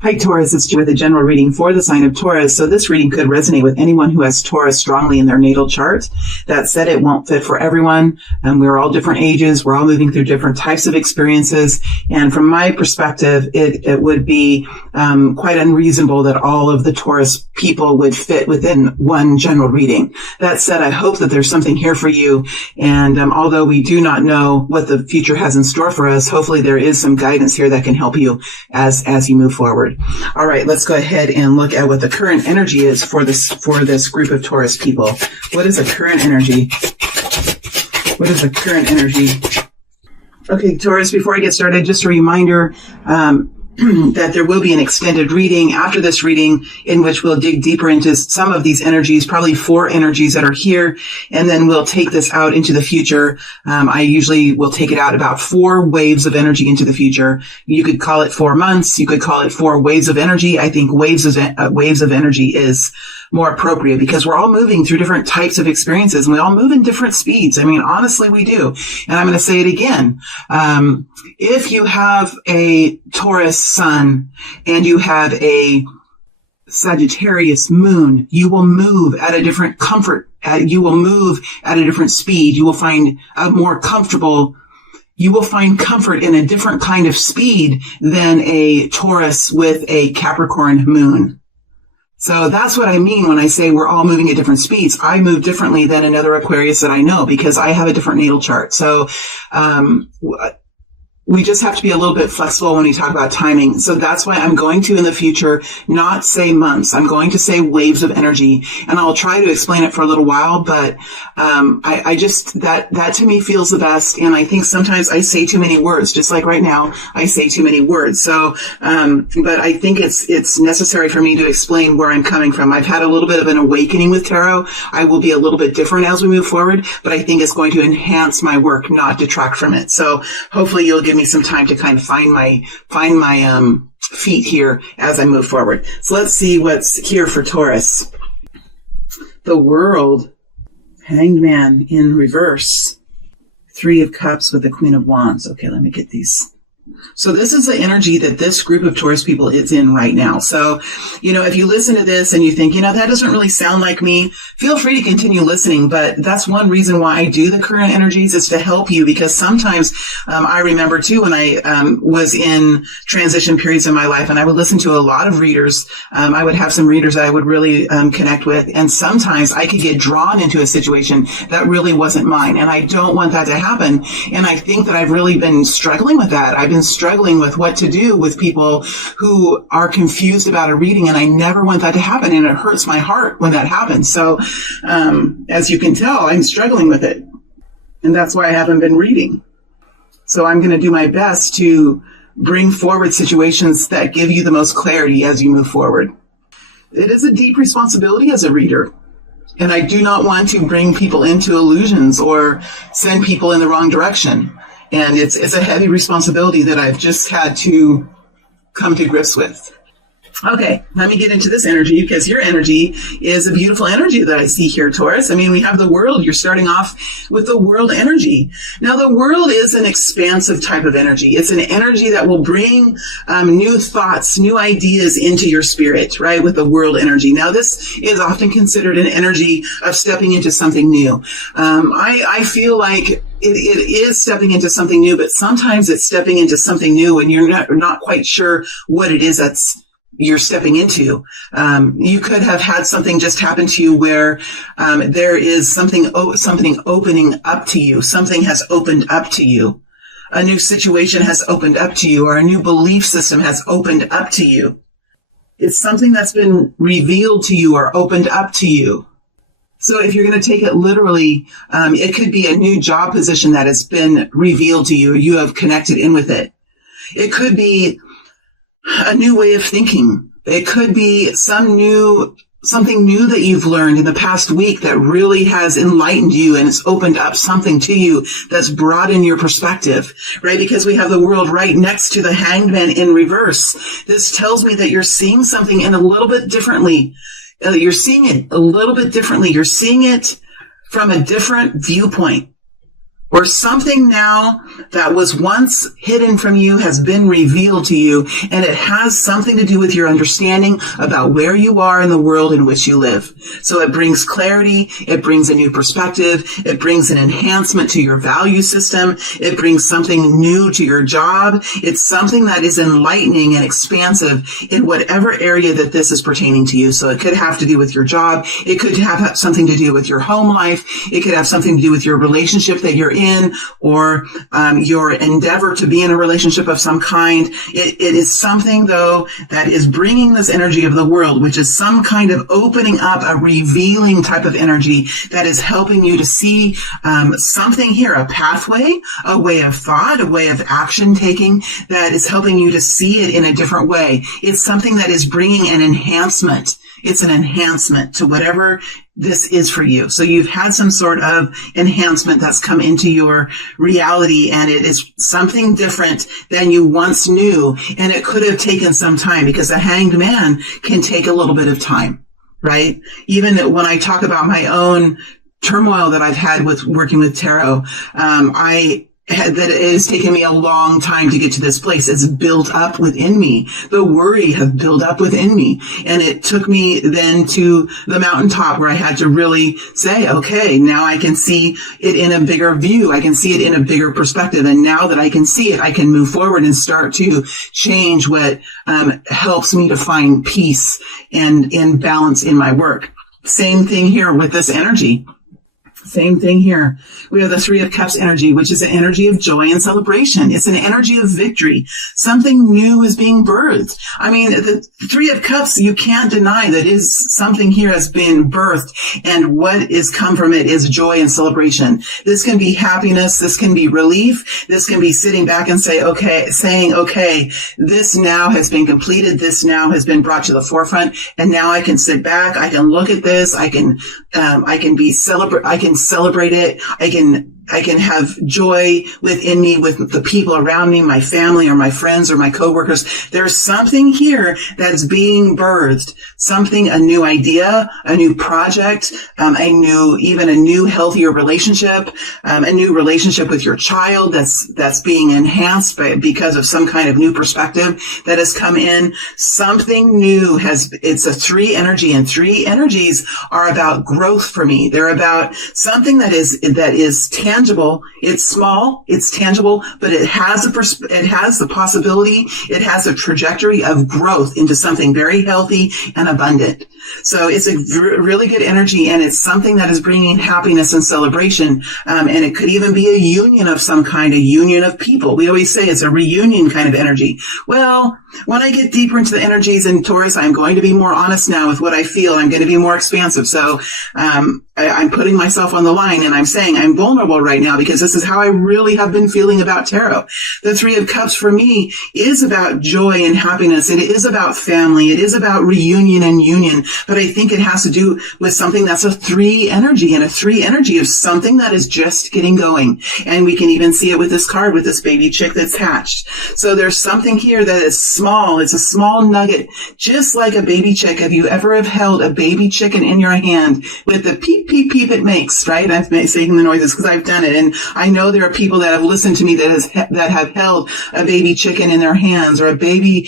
Hi, Taurus. It's with a general reading for the sign of Taurus. So this reading could resonate with anyone who has Taurus strongly in their natal chart. That said, it won't fit for everyone. We're all different ages. We're all moving through different types of experiences. And from my perspective, it would be quite unreasonable that all of the Taurus people would fit within one general reading. That said, I hope that there's something here for you. And although we do not know what the future has in store for us, hopefully there is some guidance here that can help you as you move forward. All right, let's go ahead and look at what the current energy is for this group of Taurus people. What is the current energy? What is the current energy? Okay, Taurus, before I get started, just a reminder that there will be an extended reading after this reading in which we'll dig deeper into some of these energies, probably 4 energies that are here, and then we'll take this out into the future. I usually will take it out about 4 waves of energy into the future. You could call it 4 months. You could call it 4 waves of energy. I think waves of energy is more appropriate because we're all moving through different types of experiences and we all move in different speeds. I mean, honestly, we do. And I'm going to say it again. If you have a Taurus sun and you have a Sagittarius moon, you will move at a different comfort. You will move at a different speed. You will find a more comfortable. You will find comfort in a different kind of speed than a Taurus with a Capricorn moon. So that's what I mean when I say we're all moving at different speeds. I move differently than another Aquarius that I know because I have a different natal chart. So, we just have to be a little bit flexible when we talk about timing. So that's why I'm going to, in the future, not say months. I'm going to say waves of energy. And I'll try to explain it for a little while, but I just, that to me feels the best. And I think sometimes I say too many words, just like right now, I say too many words. So, but I think it's necessary for me to explain where I'm coming from. I've had a little bit of an awakening with tarot. I will be a little bit different as we move forward, but I think it's going to enhance my work, not detract from it. So hopefully you'll give me some time to kind of find my feet here as I move forward. So let's see what's here for Taurus. The World, Hanged Man in reverse, 3 of Cups with the Queen of Wands. Okay, let me get these. So this is the energy that this group of Taurus people is in right now. So, if you listen to this and you think, that doesn't really sound like me, feel free to continue listening. But that's one reason why I do the current energies is to help you, because sometimes I remember too when I was in transition periods in my life and I would listen to a lot of readers. I would have some readers that I would really connect with. And sometimes I could get drawn into a situation that really wasn't mine. And I don't want that to happen. And I think that I've really been struggling with that. I've been struggling with what to do with people who are confused about a reading, and I never want that to happen, and it hurts my heart when that happens. So as you can tell, I'm struggling with it, and that's why I haven't been reading. So I'm going to do my best to bring forward situations that give you the most clarity as you move forward. It is a deep responsibility as a reader, and I do not want to bring people into illusions or send people in the wrong direction. And it's a heavy responsibility that I've just had to come to grips with. Okay, let me get into this energy, because your energy is a beautiful energy that I see here, Taurus. I mean, we have the World. You're starting off with the World energy. Now, the World is an expansive type of energy. It's an energy that will bring new thoughts, new ideas into your spirit, right, with the World energy. Now, this is often considered an energy of stepping into something new. I feel like it is stepping into something new, but sometimes it's stepping into something new and you're not quite sure what it is you're stepping into. You could have had something just happen to you where there is something opening up to you. Something has opened up to you. A new situation has opened up to you, or a new belief system has opened up to you. It's something that's been revealed to you or opened up to you. So if you're going to take it literally, it could be a new job position that has been revealed to you. You have connected in with it. It could be a new way of thinking. It could be something new that you've learned in the past week that really has enlightened you and it's opened up something to you that's broadened your perspective, right? Because we have the World right next to the Hanged Man in reverse. This tells me that you're seeing something in a little bit differently. You're seeing it a little bit differently. You're seeing it from a different viewpoint. or something now that was once hidden from you has been revealed to you, and it has something to do with your understanding about where you are in the world in which you live. So it brings clarity, it brings a new perspective, it brings an enhancement to your value system, it brings something new to your job. It's something that is enlightening and expansive in whatever area that this is pertaining to you. So it could have to do with your job, it could have something to do with your home life, it could have something to do with your relationship that you're in, or your endeavor to be in a relationship of some kind. It is something, though, that is bringing this energy of the world, which is some kind of opening up, a revealing type of energy that is helping you to see something here, a pathway, a way of thought, a way of action taking that is helping you to see it in a different way. It's something that is bringing an enhancement. It's an enhancement to whatever this is for you. So you've had some sort of enhancement that's come into your reality, and it is something different than you once knew. And it could have taken some time, because the Hanged Man can take a little bit of time, right? Even when I talk about my own turmoil that I've had with working with tarot, that it has taken me a long time to get to this place. It's built up within me. The worry has built up within me. And it took me then to the mountaintop where I had to really say, okay, now I can see it in a bigger view. I can see it in a bigger perspective. And now that I can see it, I can move forward and start to change what helps me to find peace and in balance in my work. Same thing here with this energy. Same thing here. We have the Three of Cups energy, which is an energy of joy and celebration. It's an energy of victory. Something new is being birthed. I mean, the Three of Cups, you can't deny that is something here has been birthed, and what is come from it is joy and celebration. This can be happiness. This can be relief. This can be sitting back and saying, okay, this now has been completed. This now has been brought to the forefront. And now I can sit back. I can look at this. I can celebrate it. I can have joy within me with the people around me, my family or my friends or my coworkers. There's something here that's being birthed, a new idea, a new project, even a new healthier relationship, a new relationship with your child that's being enhanced because of some kind of new perspective that has come in. Something new it's a 3 energy, and 3 energies are about growth for me. They're about something that is tangible. It's small, it's tangible, but it has the possibility, it has a trajectory of growth into something very healthy and abundant. So it's a really good energy, and it's something that is bringing happiness and celebration. And it could even be a union of some kind, a union of people. We always say it's a reunion kind of energy. Well, when I get deeper into the energies in Taurus, I'm going to be more honest now with what I feel. I'm going to be more expansive. So I'm putting myself on the line, and I'm saying I'm vulnerable right now because this is how I really have been feeling about tarot. The Three of Cups for me is about joy and happiness. It is about family. It is about reunion and union. But I think it has to do with something that's a 3 energy, and a 3 energy of something that is just getting going. And we can even see it with this card, with this baby chick that's hatched. So there's something here that is small. It's a small nugget, just like a baby chick. Have you ever held a baby chicken in your hand with the peep, peep, peep it makes, right? I'm saying the noises because I've done it. And I know there are people that have listened to me that have held a baby chicken in their hands, or a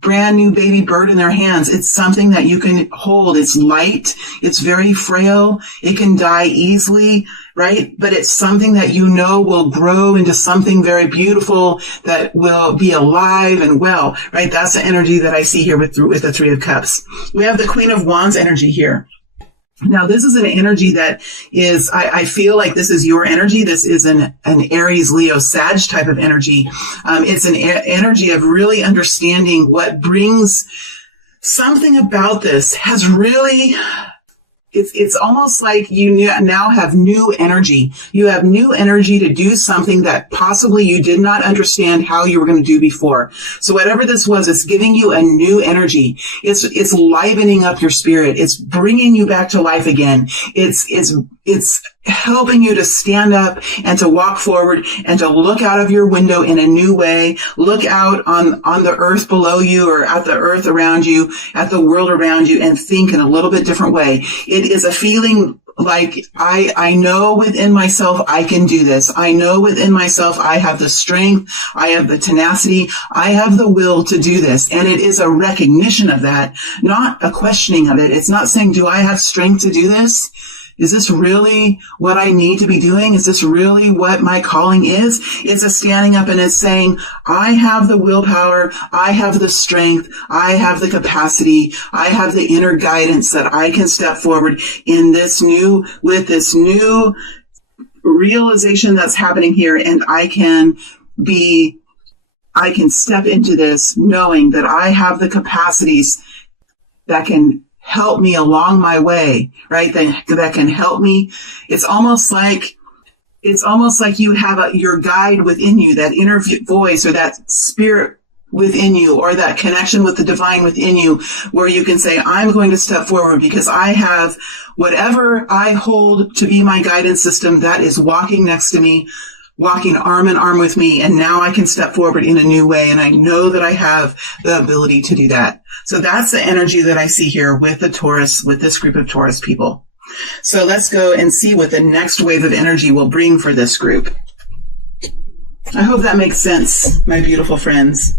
brand new baby bird in their hands. It's something that you can hold. It's light. It's very frail. It can die easily, right? But it's something that you know will grow into something very beautiful that will be alive and well, right? That's the energy that I see here with the Three of Cups. We have the Queen of Wands energy here. Now, this is an energy that is, I feel like this is your energy. This is an Aries, Leo, Sag type of energy. It's an energy of really understanding what brings something about this has really, it's almost like you now have new energy. You have new energy to do something that possibly you did not understand how you were going to do before. So whatever this was, it's giving you a new energy. It's livening up your spirit. It's bringing you back to life again. It's helping you to stand up and to walk forward and to look out of your window in a new way, look out on the earth below you or at the earth around you, at the world around you, and think in a little bit different way. It is a feeling like I know within myself I can do this. I know within myself I have the strength, I have the tenacity, I have the will to do this. And it is a recognition of that, not a questioning of it. It's not saying, do I have strength to do this? Is this really what I need to be doing? Is this really what my calling is? It's a standing up and it's saying, I have the willpower, I have the strength, I have the capacity, I have the inner guidance that I can step forward in with this new realization that's happening here. And I can step into this knowing that I have the capacities that can help me along my way, right? That can help me. It's almost like you have your guide within you, that inner voice or that spirit within you, or that connection with the divine within you, where you can say, I'm going to step forward because I have whatever I hold to be my guidance system that is walking next to me, walking arm in arm with me. And now I can step forward in a new way. And I know that I have the ability to do that. So that's the energy that I see here with the Taurus, with this group of Taurus people. So let's go and see what the next wave of energy will bring for this group. I hope that makes sense, my beautiful friends.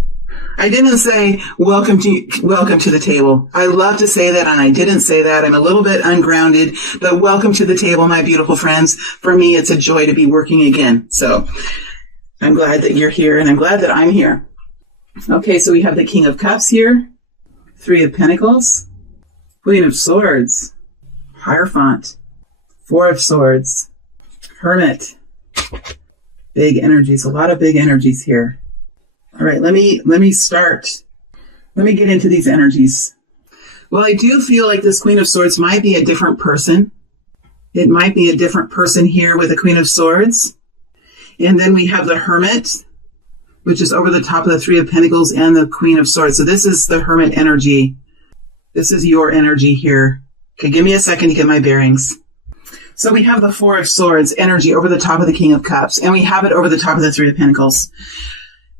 I didn't say welcome to the table. I love to say that, and I didn't say that. I'm a little bit ungrounded, but welcome to the table, my beautiful friends. For me, it's a joy to be working again. So I'm glad that you're here, and I'm glad that I'm here. Okay, so we have the King of Cups here, Three of Pentacles, Queen of Swords, Hierophant, Four of Swords, Hermit. Big energies, a lot of big energies here. All right, let me start. Let me get into these energies. Well, I do feel like this Queen of Swords might be a different person. It might be a different person here with the Queen of Swords. And then we have the Hermit, which is over the top of the Three of Pentacles and the Queen of Swords. So this is the Hermit energy. This is your energy here. Okay, give me a second to get my bearings. So we have the Four of Swords energy over the top of the King of Cups, and we have it over the top of the Three of Pentacles.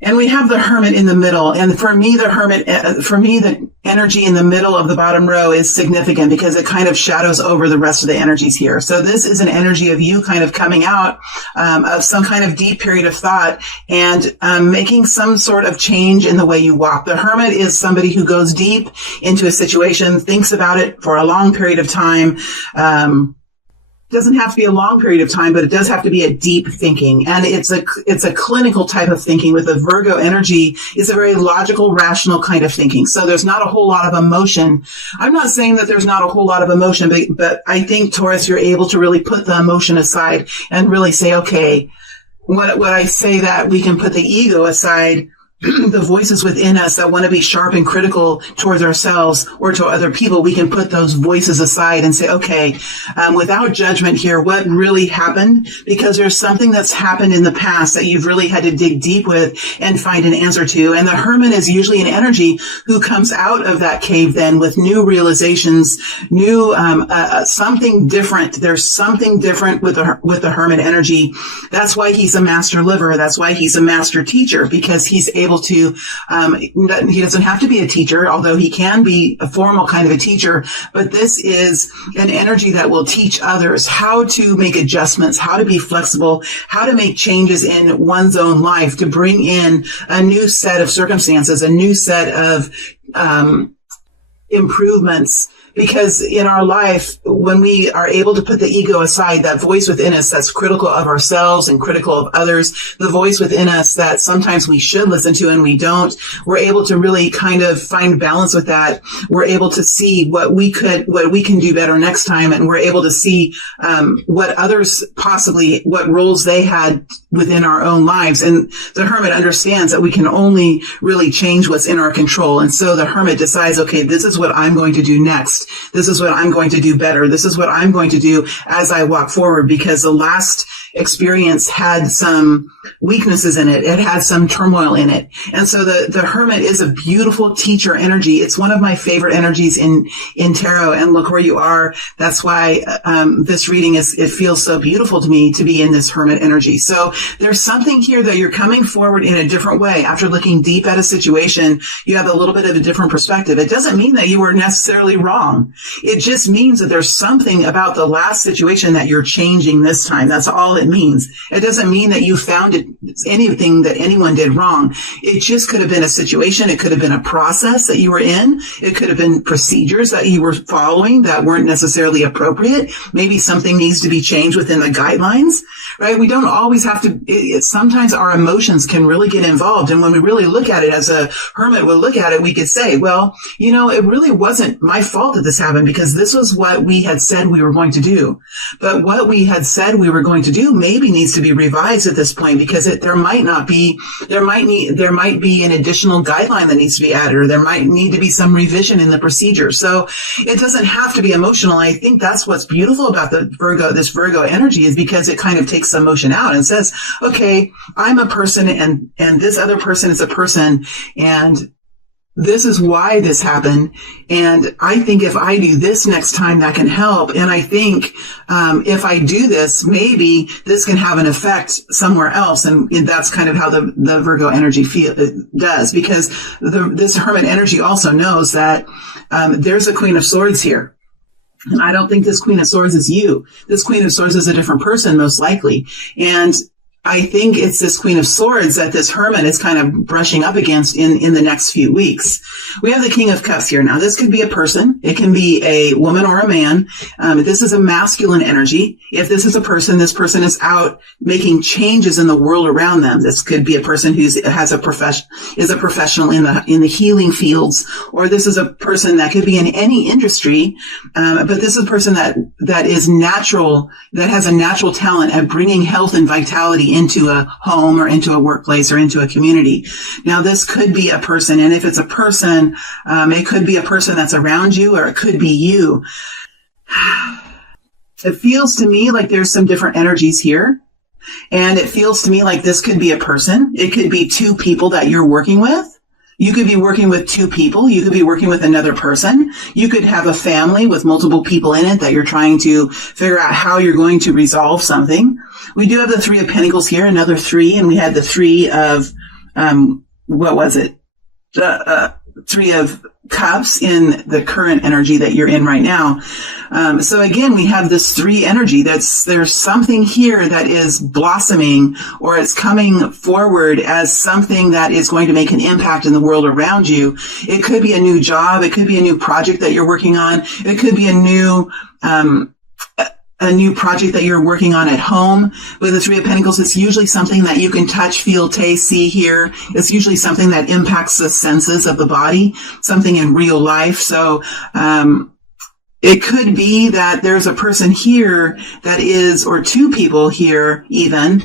And we have the Hermit in the middle. And for me, the energy in the middle of the bottom row is significant because it kind of shadows over the rest of the energies here. So this is an energy of you kind of coming out of some kind of deep period of thought and making some sort of change in the way you walk. The Hermit is somebody who goes deep into a situation, thinks about it for a long period of time. Doesn't have to be a long period of time, but it does have to be a deep thinking. And it's a clinical type of thinking. With the Virgo energy, it's a very logical, rational kind of thinking. So there's not a whole lot of emotion. I'm not saying that there's not a whole lot of emotion, but I think, Taurus, you're able to really put the emotion aside and really say, okay, when I say that, we can put the ego aside, the voices within us that want to be sharp and critical towards ourselves or to other people, we can put those voices aside and say, okay, without judgment here, what really happened? Because there's something that's happened in the past that you've really had to dig deep with and find an answer to. And the Hermit is usually an energy who comes out of that cave then with new realizations, new something different. There's something different with the Hermit energy. That's why he's a master liver. That's why he's a master teacher, because he's able to, he doesn't have to be a teacher, although he can be a formal kind of a teacher, but this is an energy that will teach others how to make adjustments, how to be flexible, how to make changes in one's own life to bring in a new set of circumstances, a new set of improvements. Because in our life, when we are able to put the ego aside, that voice within us that's critical of ourselves and critical of others, the voice within us that sometimes we should listen to and we don't, we're able to really kind of find balance with that. We're able to see what we can do better next time. And we're able to see what others possibly, what roles they had within our own lives. And the Hermit understands that we can only really change what's in our control. And so the Hermit decides, okay, this is what I'm going to do next. This is what I'm going to do better. This is what I'm going to do as I walk forward, because the last experience had some weaknesses in it. It had some turmoil in it. And so the Hermit is a beautiful teacher energy. It's one of my favorite energies in tarot. And look where you are. That's why this reading it feels so beautiful to me to be in this Hermit energy. So there's something here that you're coming forward in a different way. After looking deep at a situation, you have a little bit of a different perspective. It doesn't mean that you were necessarily wrong. It just means that there's something about the last situation that you're changing this time. That's all it means. It doesn't mean that you found anything that anyone did wrong. It just could have been a situation. It could have been a process that you were in. It could have been procedures that you were following that weren't necessarily appropriate. Maybe something needs to be changed within the guidelines, right? We don't always have to, sometimes our emotions can really get involved. And when we really look at it, as a hermit would look at it, we could say, well, it really wasn't my fault that this happened, because this was what we had said we were going to do. But what we had said we were going to do maybe needs to be revised at this point, because there might be an additional guideline that needs to be added, or there might need to be some revision in the procedure. So it doesn't have to be emotional. I think that's what's beautiful about this Virgo energy, is because it kind of takes emotion out and says, okay, I'm a person and this other person is a person, and this is why this happened. And I think if I do this next time, that can help. And I think if I do this, maybe this can have an effect somewhere else. And that's kind of how the Virgo energy does, because this Hermit energy also knows that there's a Queen of Swords here. And I don't think this Queen of Swords is you. This Queen of Swords is a different person, most likely. And I think it's this Queen of Swords that this Hermit is kind of brushing up against in the next few weeks. We have the King of Cups here. Now, this could be a person. It can be a woman or a man. This is a masculine energy. If this is a person, this person is out making changes in the world around them. This could be a person who is a professional in the healing fields, or this is a person that could be in any industry. But this is a person that is natural, that has a natural talent at bringing health and vitality into a home or into a workplace or into a community. Now, this could be a person, and if it's a person, it could be a person that's around you, or it could be you. It feels to me like there's some different energies here, and it feels to me like this could be a person. It could be two people that you're working with. You could be working with two people. You could be working with another person. You could have a family with multiple people in it that you're trying to figure out how you're going to resolve something. We do have the Three of Pentacles here, another three, and we had the Three of, what was it? Three of Cups in the current energy that you're in right now. So again, we have this three energy. There's something here that is blossoming, or it's coming forward as something that is going to make an impact in the world around you. It could be a new job. It could be a new project that you're working on. It could be a new project that you're working on at home. With the Three of Pentacles, it's usually something that you can touch, feel, taste, see, hear. It's usually something that impacts the senses of the body, something in real life. So, it could be that there's a person here that is, or two people here even,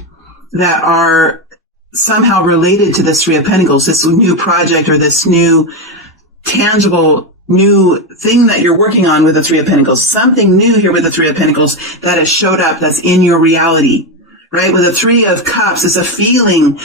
that are somehow related to this Three of Pentacles, this new project or this new tangible new thing that you're working on with the Three of Pentacles. Something new here with the Three of Pentacles that has showed up that's in your reality. Right? With the Three of Cups, it's a feeling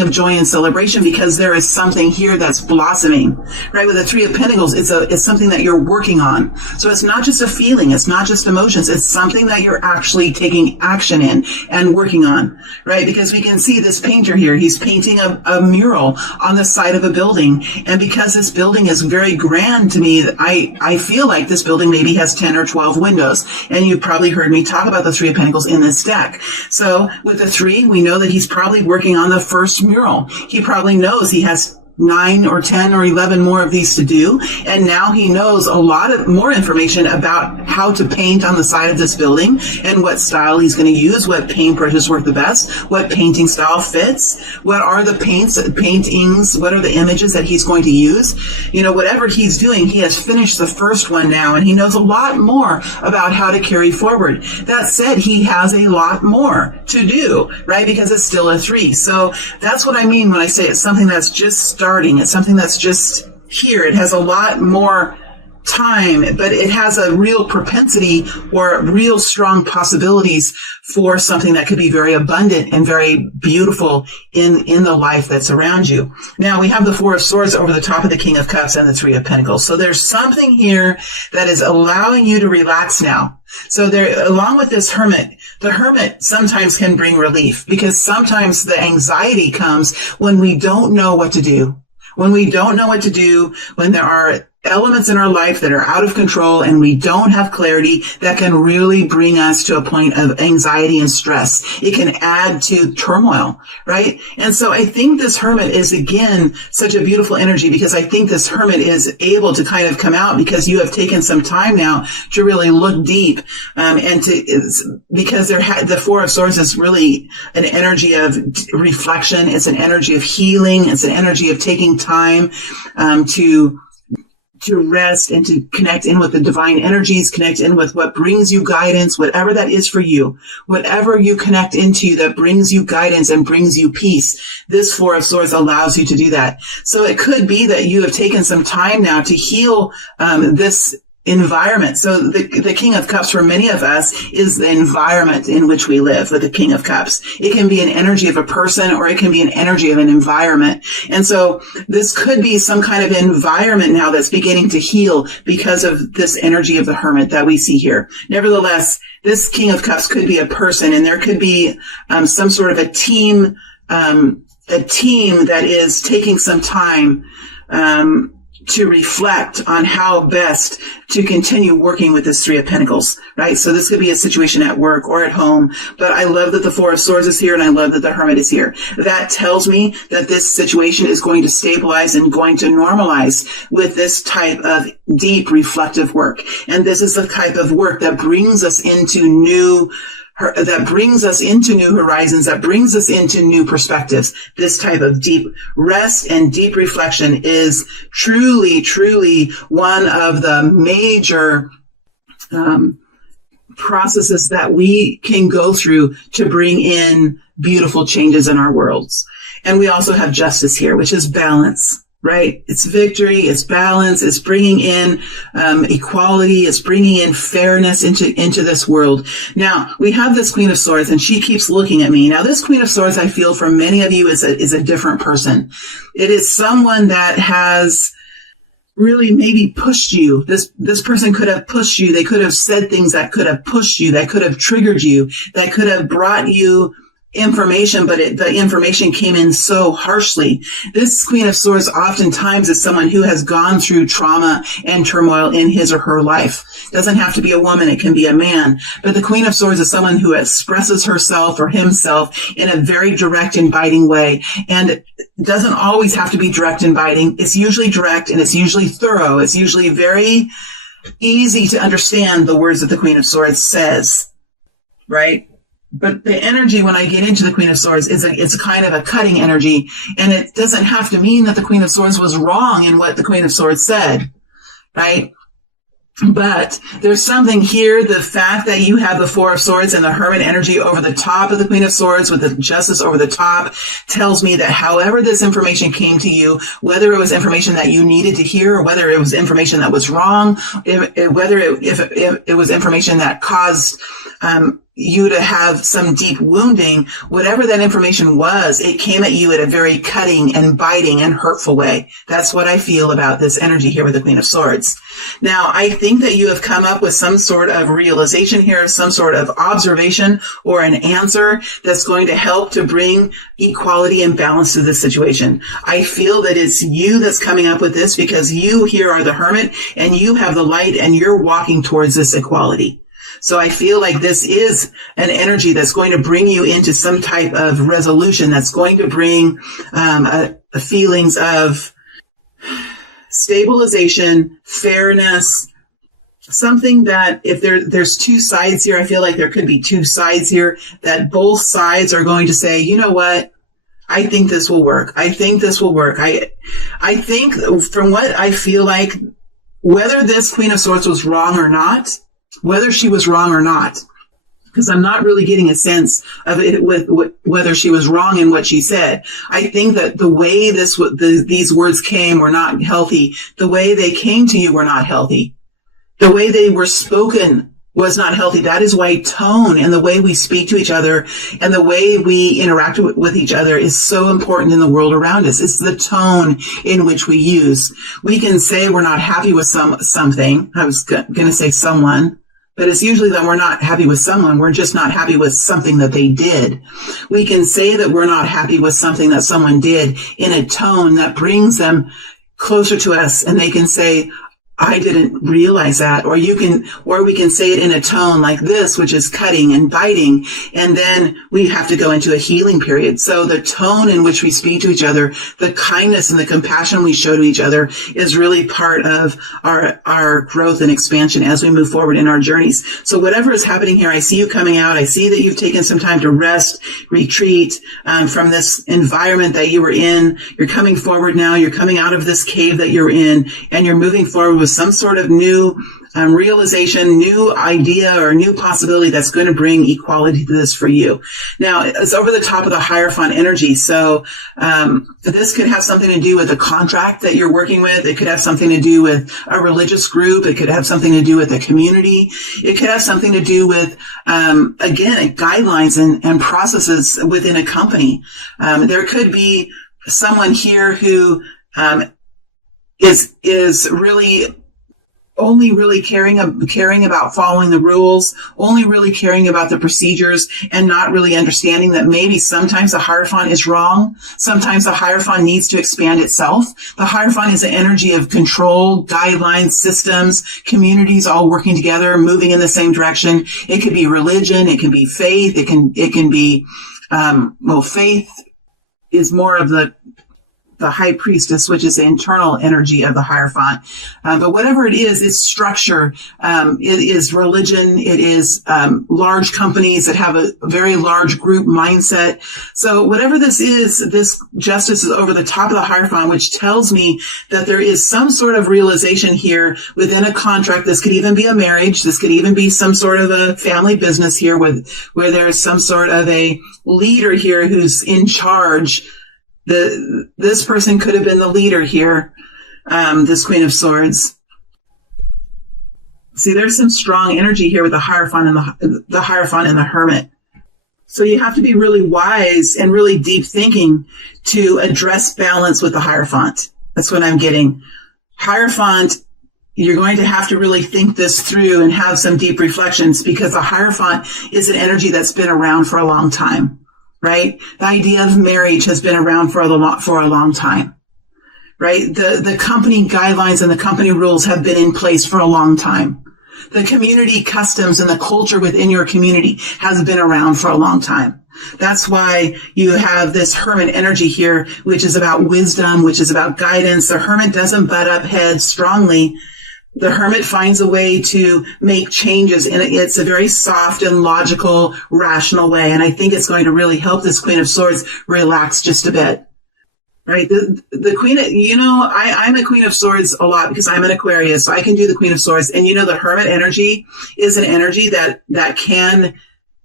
of joy and celebration, because there is something here that's blossoming. Right? With the Three of Pentacles, it's something that you're working on. So it's not just a feeling, it's not just emotions, it's something that you're actually taking action in and working on. Right? Because we can see this painter here, he's painting a mural on the side of a building. And because this building is very grand to me, I feel like this building maybe has 10 or 12 windows. And you've probably heard me talk about the Three of Pentacles in this deck. So with the three, we know that he's probably working on the first mural. He probably knows he has 9 or 10 or 11 more of these to do. And now he knows a lot of more information about how to paint on the side of this building and what style he's going to use, what paintbrushes work the best, what painting style fits, what are the paintings, what are the images that he's going to use. Whatever he's doing, he has finished the first one now, and he knows a lot more about how to carry forward. That said, he has a lot more to do, right? Because it's still a 3. So that's what I mean when I say it's something that's just starting. It's something that's just here. It has a lot more time, but it has a real propensity or real strong possibilities for something that could be very abundant and very beautiful in the life that's around you. Now we have the Four of Swords over the top of the King of Cups and the Three of Pentacles. So there's something here that is allowing you to relax now. So there, along with this Hermit, the Hermit sometimes can bring relief, because sometimes the anxiety comes when we don't know what to do. When we don't know what to do, when there are elements in our life that are out of control and we don't have clarity, that can really bring us to a point of anxiety and stress. It can add to turmoil, right? And so I think this Hermit is, again, such a beautiful energy, because I think this Hermit is able to kind of come out because you have taken some time now to really look deep, and because the Four of Swords is really an energy of reflection. It's an energy of healing. It's an energy of taking time to rest and to connect in with the divine energies, connect in with what brings you guidance, whatever that is for you, whatever you connect into that brings you guidance and brings you peace. This Four of Swords allows you to do that. So it could be that you have taken some time now to heal this environment. So the King of Cups for many of us is the environment in which we live with the King of Cups. It can be an energy of a person, or it can be an energy of an environment. And so this could be some kind of environment now that's beginning to heal because of this energy of the Hermit that we see here. Nevertheless, this King of Cups could be a person, and there could be some sort of a team that is taking some time to reflect on how best to continue working with this Three of Pentacles, right? So this could be a situation at work or at home, but I love that the Four of Swords is here, and I love that the Hermit is here. That tells me that this situation is going to stabilize and going to normalize with this type of deep reflective work. And this is the type of work that brings us into new horizons, that brings us into new perspectives. This type of deep rest and deep reflection is truly, truly one of the major processes that we can go through to bring in beautiful changes in our worlds. And we also have Justice here, which is balance. Right? It's victory, it's balance, it's bringing in equality, it's bringing in fairness into this world. Now, we have this Queen of Swords, and she keeps looking at me. Now, this Queen of Swords, I feel for many of you is a different person. It is someone that has really maybe pushed you. This person could have pushed you. They could have said things that could have pushed you, that could have triggered you, that could have brought you information, but the information came in so harshly. This Queen of Swords oftentimes is someone who has gone through trauma and turmoil in his or her life. It doesn't have to be a woman, it can be a man. But the Queen of Swords is someone who expresses herself or himself in a very direct and biting way. And it doesn't always have to be direct and biting. It's usually direct, and it's usually thorough. It's usually very easy to understand the words that the Queen of Swords says, right? But the energy when I get into the Queen of Swords it's kind of a cutting energy, and it doesn't have to mean that the Queen of Swords was wrong in what the Queen of Swords said, right? But there's something here, the fact that you have the Four of Swords and the Hermit energy over the top of the Queen of Swords with the Justice over the top tells me that however this information came to you, whether it was information that you needed to hear, or whether it was information that was wrong, whether it was information that caused you to have some deep wounding, whatever that information was, it came at you in a very cutting and biting and hurtful way. That's what I feel about this energy here with the Queen of Swords. Now, I think that you have come up with some sort of realization here, some sort of observation or an answer that's going to help to bring equality and balance to this situation. I feel that it's you that's coming up with this, because you here are the Hermit and you have the light and you're walking towards this equality. So I feel like this is an energy that's going to bring you into some type of resolution, that's going to bring feelings of stabilization, fairness, something that if there's two sides here, I feel like there could be two sides here, that both sides are going to say, you know what? I think this will work. I think this will work. I think from what I feel like, whether this Queen of Swords was wrong or not, whether she was wrong or not, because I'm not really getting a sense of it with whether she was wrong in what she said. I think that the way these words came were not healthy. The way they came to you were not healthy. The way they were spoken was not healthy. That is why tone and the way we speak to each other and the way we interact with each other is so important in the world around us. It's the tone in which we use. We can say we're not happy with something. I was going to say someone. But it's usually that we're not happy with someone. We're just not happy with something that they did. We can say that we're not happy with something that someone did in a tone that brings them closer to us, and they can say, I didn't realize that. Or we can say it in a tone like this, which is cutting and biting. And then we have to go into a healing period. So the tone in which we speak to each other, the kindness and the compassion we show to each other is really part of our growth and expansion as we move forward in our journeys. So whatever is happening here, I see you coming out. I see that you've taken some time to rest, retreat from this environment that you were in. You're coming forward now. You're coming out of this cave that you're in, and you're moving forward with some sort of new realization, new idea, or new possibility that's going to bring equality to this for you. Now, it's over the top of the Hierophant energy. So this could have something to do with a contract that you're working with. It could have something to do with a religious group. It could have something to do with a community. It could have something to do with, again, guidelines and processes within a company. There could be someone here who is really only really caring about following the rules, only really caring about the procedures, and not really understanding that maybe sometimes the Hierophant is wrong. Sometimes the Hierophant needs to expand itself. The Hierophant is an energy of control, guidelines, systems, communities all working together, moving in the same direction. It could be religion. It can be faith. It can be, faith is more of the high priestess, which is the internal energy of the Hierophant. But whatever it is, it's structure. It is religion. It is large companies that have a very large group mindset. So whatever this is, this justice is over the top of the Hierophant, which tells me that there is some sort of realization here within a contract. This could even be a marriage. This could even be some sort of a family business here where there's some sort of a leader here who's in charge. This person could have been the leader here, this Queen of Swords. See, there's some strong energy here with the Hierophant and the Hierophant and the Hermit. So you have to be really wise and really deep thinking to address balance with the Hierophant. That's what I'm getting. Hierophant, you're going to have to really think this through and have some deep reflections, because the Hierophant is an energy that's been around for a long time. Right? The idea of marriage has been around for a long time, right? The company guidelines and the company rules have been in place for a long time. The community customs and the culture within your community has been around for a long time. That's why you have this Hermit energy here, which is about wisdom, which is about guidance. The Hermit doesn't butt up heads strongly. The Hermit finds a way to make changes, and it's a very soft and logical, rational way. And I think it's going to really help this Queen of Swords relax just a bit. Right? The Queen, I'm a Queen of Swords a lot because I'm an Aquarius, so I can do the Queen of Swords. And the Hermit energy is an energy that can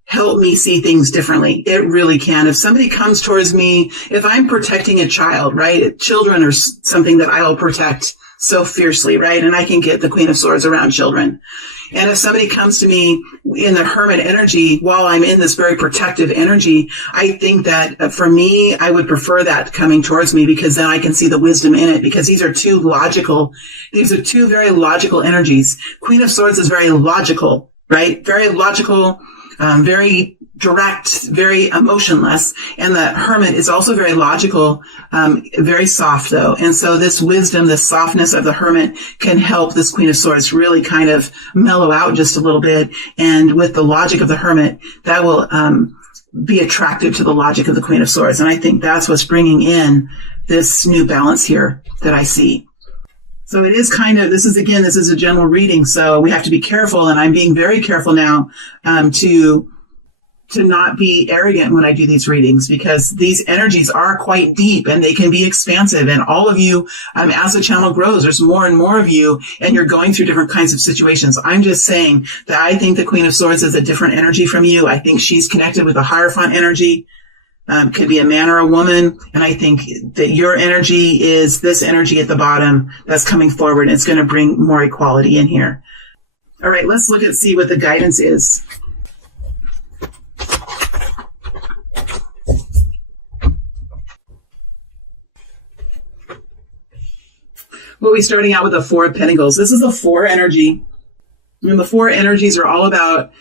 help me see things differently. It really can. If somebody comes towards me, if I'm protecting a child, right? Children are something that I will protect so fiercely, right? And I can get the Queen of Swords around children. And if somebody comes to me in the Hermit energy while I'm in this very protective energy, I think that for me, I would prefer that coming towards me, because then I can see the wisdom in it, because these are two very logical energies. Queen of Swords is very logical, right? Very logical, very direct, very emotionless. And the Hermit is also very logical, very soft though. And so this wisdom, this softness of the Hermit can help this Queen of Swords really kind of mellow out just a little bit. And with the logic of the Hermit, that will be attractive to the logic of the Queen of Swords. And I think that's what's bringing in this new balance here that I see. So it is this is a general reading. So we have to be careful. And I'm being very careful now to to not be arrogant when I do these readings, because these energies are quite deep and they can be expansive. And all of you, as the channel grows, there's more and more of you, and you're going through different kinds of situations. I'm just saying that I think the Queen of Swords is a different energy from you. I think she's connected with a Hierophant energy. Could be a man or a woman. And I think that your energy is this energy at the bottom that's coming forward. And it's going to bring more equality in here. All right, let's look and see what the guidance is. We'll be starting out with the Four of Pentacles. This is the Four energy. And the Four energies are all about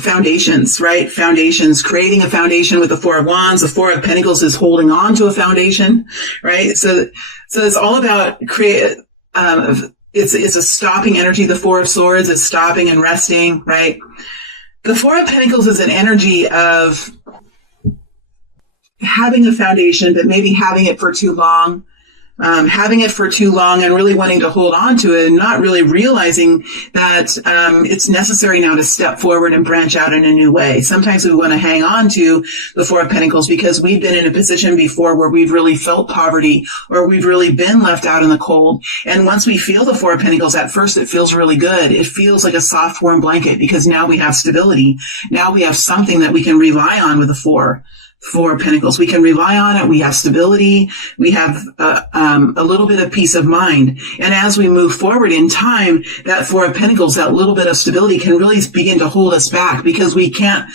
foundations, right? Foundations, creating a foundation with the Four of Wands. The Four of Pentacles is holding on to a foundation, right? So it's all about it's a stopping energy. The Four of Swords is stopping and resting, right? The Four of Pentacles is an energy of having a foundation, but maybe having it for too long. And really wanting to hold on to it and not really realizing that it's necessary now to step forward and branch out in a new way. Sometimes we want to hang on to the Four of Pentacles because we've been in a position before where we've really felt poverty or we've really been left out in the cold. And once we feel the Four of Pentacles, at first it feels really good. It feels like a soft, warm blanket because now we have stability. Now we have something that we can rely on with the Four of Pentacles. We can rely on it. We have stability. We have a little bit of peace of mind. And as we move forward in time, that Four of Pentacles, that little bit of stability can really begin to hold us back because we can't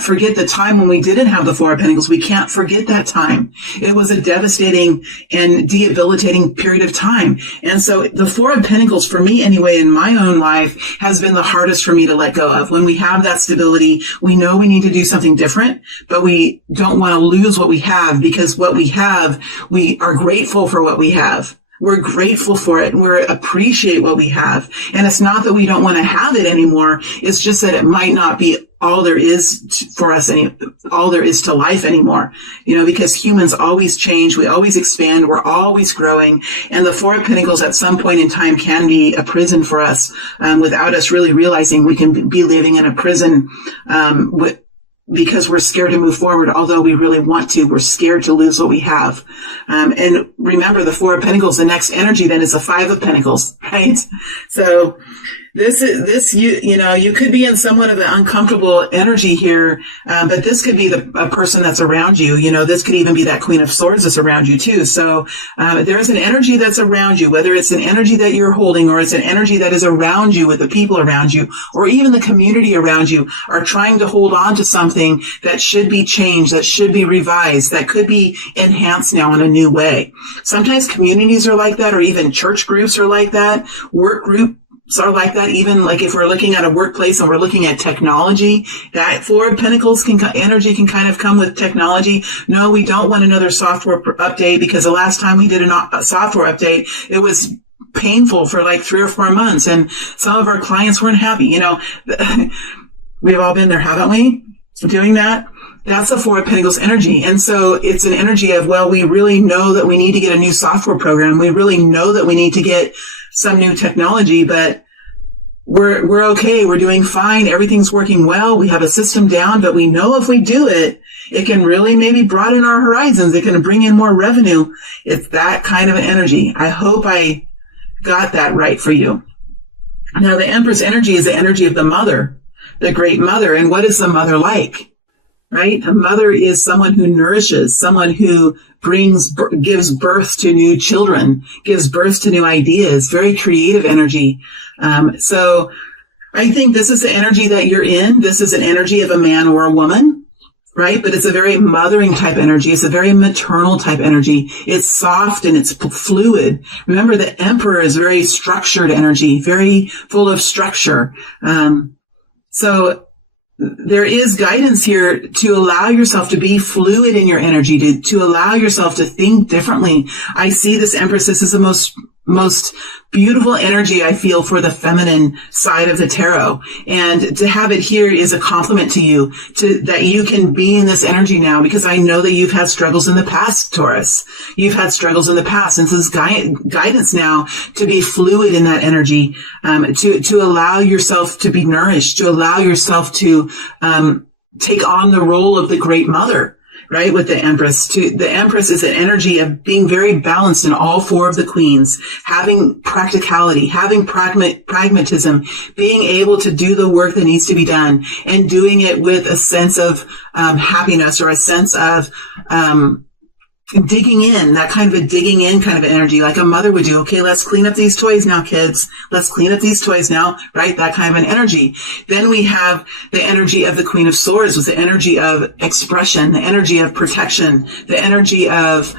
forget the time when we didn't have the Four of Pentacles. We can't forget that time. It was a devastating and debilitating period of time. And so the Four of Pentacles, for me anyway, in my own life, has been the hardest for me to let go of. When we have that stability, we know we need to do something different, but we don't want to lose what we have because what we have, we are grateful for what we have. We're grateful for it and we appreciate what we have. And it's not that we don't want to have it anymore. It's just that it might not be all there is for us, all there is to life anymore. Because humans always change. We always expand. We're always growing. And the Four of Pentacles at some point in time can be a prison for us, without us really realizing we can be living in a prison, because we're scared to move forward, although we really want to. We're scared to lose what we have. And remember, the Four of Pentacles, the next energy then is the Five of Pentacles, right? So you could be in somewhat of an uncomfortable energy here, but this could be a person that's around you. This could even be that Queen of Swords that's around you too. So there's an energy that's around you, whether it's an energy that you're holding or it's an energy that is around you with the people around you, or even the community around you are trying to hold on to something that should be changed, that should be revised, that could be enhanced now in a new way. Sometimes communities are like that, or even church groups are like that, work groups are like that. Even like if we're looking at a workplace and we're looking at technology, that Four of Pentacles energy can kind of come with technology. No, we don't want another software update because the last time we did a software update, it was painful for like 3 or 4 months. And some of our clients weren't happy. We've all been there, haven't we? Doing that. That's a Four of Pentacles energy. And so it's an energy of, well, we really know that we need to get a new software program. We really know that we need to get some new technology, but we're okay. We're doing fine. Everything's working well. We have a system down, but we know if we do it, it can really maybe broaden our horizons. It can bring in more revenue. It's that kind of an energy. I hope I got that right for you. Now, the Empress energy is the energy of the mother, the great mother. And what is the mother like? Right? A mother is someone who nourishes, someone who gives birth to new children, gives birth to new ideas, very creative energy. So I think this is the energy that you're in. This is an energy of a man or a woman, right? But it's a very mothering type energy. It's a very maternal type energy. It's soft and it's fluid. Remember, the Emperor is very structured energy, very full of structure. So there is guidance here to allow yourself to be fluid in your energy, to allow yourself to think differently. I see this Empress. This is the most most beautiful energy I feel for the feminine side of the tarot. And to have it here is a compliment to you, that you can be in this energy now, because I know that you've had struggles in the past, Taurus. You've had struggles in the past. And so this guidance now to be fluid in that energy, to allow yourself to be nourished, to allow yourself to take on the role of the great mother. Right, with the Empress. The Empress is an energy of being very balanced in all four of the queens, having practicality, having pragmatism, being able to do the work that needs to be done, and doing it with a sense of happiness, or a sense of digging in, that kind of a digging in kind of energy, like a mother would do. Okay, let's clean up these toys now, kids. Let's clean up these toys now, right? That kind of an energy. Then we have the energy of the Queen of Swords, with the energy of expression, the energy of protection, the energy of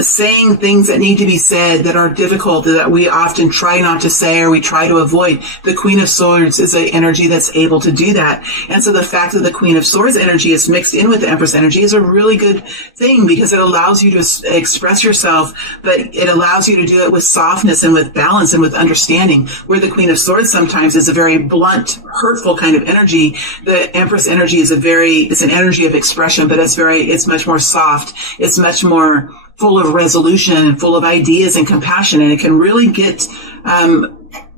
saying things that need to be said that are difficult, that we often try not to say or we try to avoid. The Queen of Swords is an energy that's able to do that. And so the fact that the Queen of Swords energy is mixed in with the Empress energy is a really good thing, because it allows you to express yourself, but it allows you to do it with softness and with balance and with understanding. Where the Queen of Swords sometimes is a very blunt, hurtful kind of energy, the Empress energy is it's an energy of expression, but it's much more soft. It's much more full of resolution and full of ideas and compassion. And it can really get,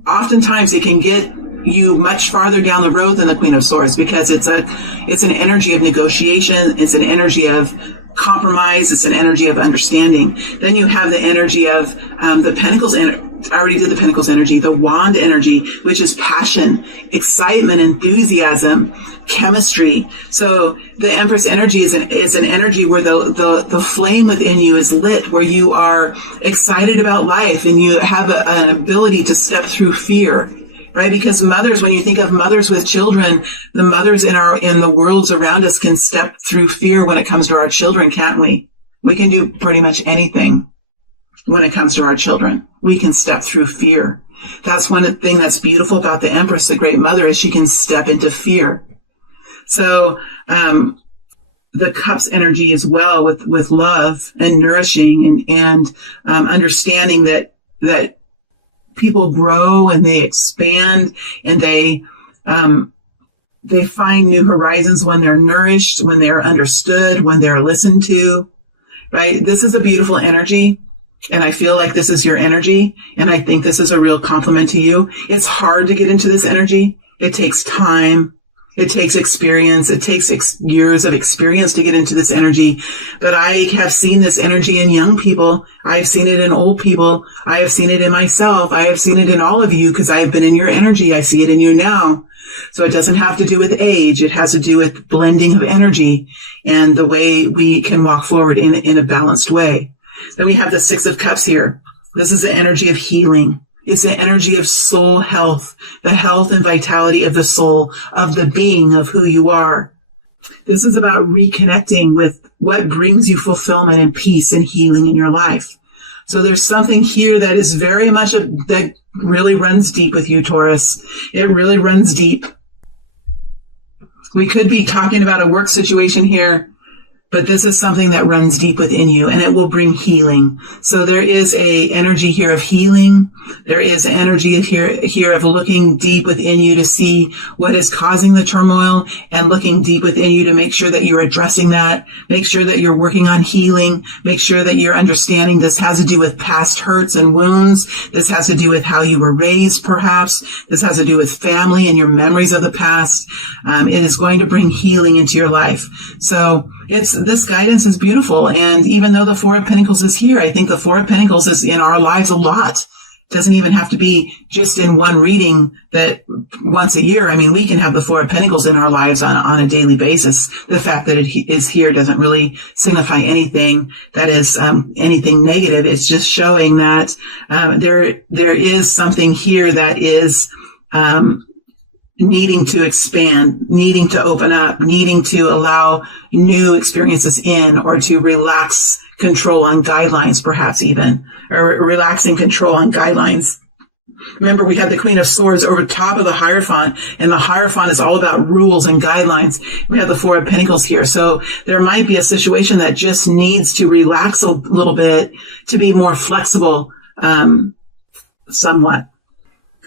oftentimes it can get you much farther down the road than the Queen of Swords, because it's an energy of negotiation. It's an energy of compromise. It's an energy of understanding. Then you have the energy of the Pentacles. I already did the Pentacles energy, the Wand energy, which is passion, excitement, enthusiasm, chemistry. So the Empress energy is an energy where the flame within you is lit, where you are excited about life and you have an ability to step through fear. Right? Because mothers, when you think of mothers with children, the mothers in the worlds around us can step through fear when it comes to our children, can't we? We can do pretty much anything when it comes to our children. We can step through fear. That's one thing that's beautiful about the Empress, the Great Mother, is she can step into fear. So, the Cups energy as well, with love and nourishing and understanding that people grow and they expand and they find new horizons when they're nourished, when they're understood, when they're listened to, right? This is a beautiful energy. And I feel like this is your energy. And I think this is a real compliment to you. It's hard to get into this energy. It takes time. It takes experience. It takes years of experience to get into this energy. But I have seen this energy in young people. I've seen it in old people. I have seen it in myself. I have seen it in all of you, because I have been in your energy. I see it in you now. So it doesn't have to do with age. It has to do with blending of energy and the way we can walk forward in a balanced way. Then we have the Six of Cups here. This is the energy of healing. It's the energy of soul health, the health and vitality of the soul, of the being of who you are. This is about reconnecting with what brings you fulfillment and peace and healing in your life. So there's something here that is very much that really runs deep with you, Taurus. It really runs deep. We could be talking about a work situation here, but this is something that runs deep within you, and it will bring healing. So there is a energy here of healing. There is energy here of looking deep within you to see what is causing the turmoil, and looking deep within you to make sure that you're addressing that. Make sure that you're working on healing. Make sure that you're understanding this has to do with past hurts and wounds. This has to do with how you were raised, perhaps. This has to do with family and your memories of the past. It is going to bring healing into your life. So this guidance is beautiful. And even though the Four of Pentacles is here, I think the Four of Pentacles is in our lives a lot. It doesn't even have to be just in one reading that once a year. I mean, we can have the Four of Pentacles in our lives on a daily basis. The fact that it is here doesn't really signify anything that is anything negative. It's just showing that there is something here that is needing to expand, needing to open up, needing to allow new experiences in, or to relax control on guidelines, perhaps even, or relaxing control on guidelines. Remember, we had the Queen of Swords over top of the Hierophant, and the Hierophant is all about rules and guidelines. We have the Four of Pentacles here. So there might be a situation that just needs to relax a little bit, to be more flexible, somewhat.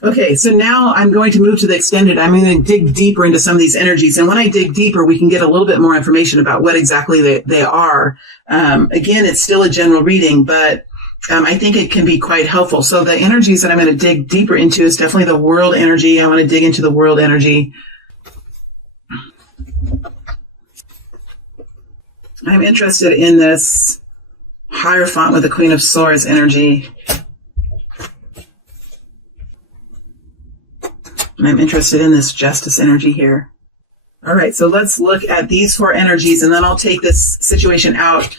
Okay, so now I'm going to move to the extended. I'm going to dig deeper into some of these energies. And when I dig deeper, we can get a little bit more information about what exactly they are. Again, it's still a general reading, but I think it can be quite helpful. So the energies that I'm going to dig deeper into is definitely the world energy. I want to dig into the world energy. I'm interested in this Hierophant with the Queen of Swords energy. And I'm interested in this Justice energy here. All right, so let's look at these 4 energies, and then I'll take this situation out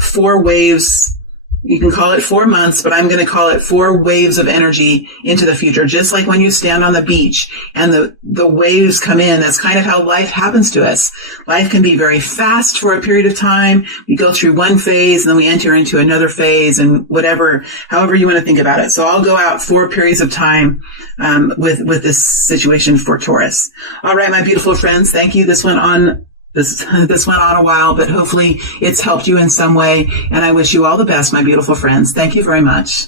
4 waves. You can call it 4 months, but I'm going to call it 4 waves of energy into the future. Just like when you stand on the beach and the waves come in, that's kind of how life happens to us. Life can be very fast for a period of time. We go through one phase and then we enter into another phase, and however you want to think about it. So I'll go out 4 periods of time with this situation for Taurus. All right, my beautiful friends, thank you. This went on a while, but hopefully it's helped you in some way. And I wish you all the best, my beautiful friends. Thank you very much.